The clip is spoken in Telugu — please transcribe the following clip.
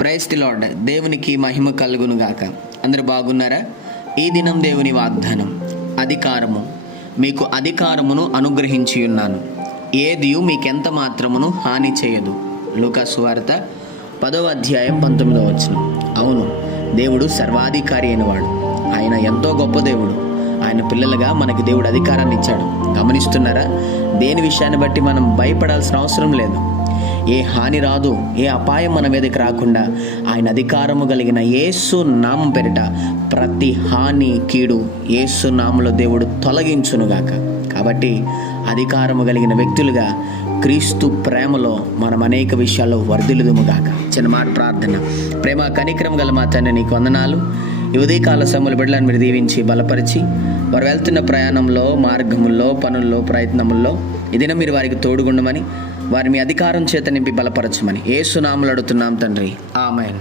Praise the lord. దేవునికి మహిమ కలుగును గాక. అందరూ బాగున్నారా? ఈ దినం దేవుని వాగ్దానం, అధికారము, మీకు అధికారమును అనుగ్రహించి ఉన్నాను, ఏదియు మీకెంత మాత్రమును హాని చేయదు. లూకా సువార్త 10వ అధ్యాయం 19వ వచనం. అవును, దేవుడు సర్వాధికారి అయినవాడు. ఆయన ఎంతో గొప్ప దేవుడు. ఆయన పిల్లలుగా మనకి దేవుడు అధికారాన్ని ఇచ్చాడు. గమనిస్తున్నారా? దేని విషయాన్ని బట్టి మనం భయపడాల్సిన అవసరం లేదు. ఏ హాని రాదు, ఏ అపాయం మన మీదకి రాకుండా ఆయన అధికారము కలిగిన యేసు నామం పేరిట ప్రతి హాని, కీడు యేసు నామములో దేవుడు తొలగించునుగాక. కాబట్టి అధికారము కలిగిన వ్యక్తులుగా క్రీస్తు ప్రేమలో మనం అనేక విషయాల్లో వర్ధిల్లుదుముగాక. చిన్న మాట ప్రార్థన. ప్రేమ కనికరం గల మా తండ్రి, నీకు వందనాలు. ఈ ఉదయకాల సమయంలో బిడ్డలను మీరు దీవించి బలపరిచి, వారు వెళ్తున్న ప్రయాణంలో, మార్గముల్లో, పనుల్లో, ప్రయత్నముల్లో ఈ దినం మీరు వారికి తోడుగుండమని, వారి మీ అధికారం చేత నింపి బలపరచమని యేసు నామములో అడుగుతున్నాం తండ్రి. ఆమేన్.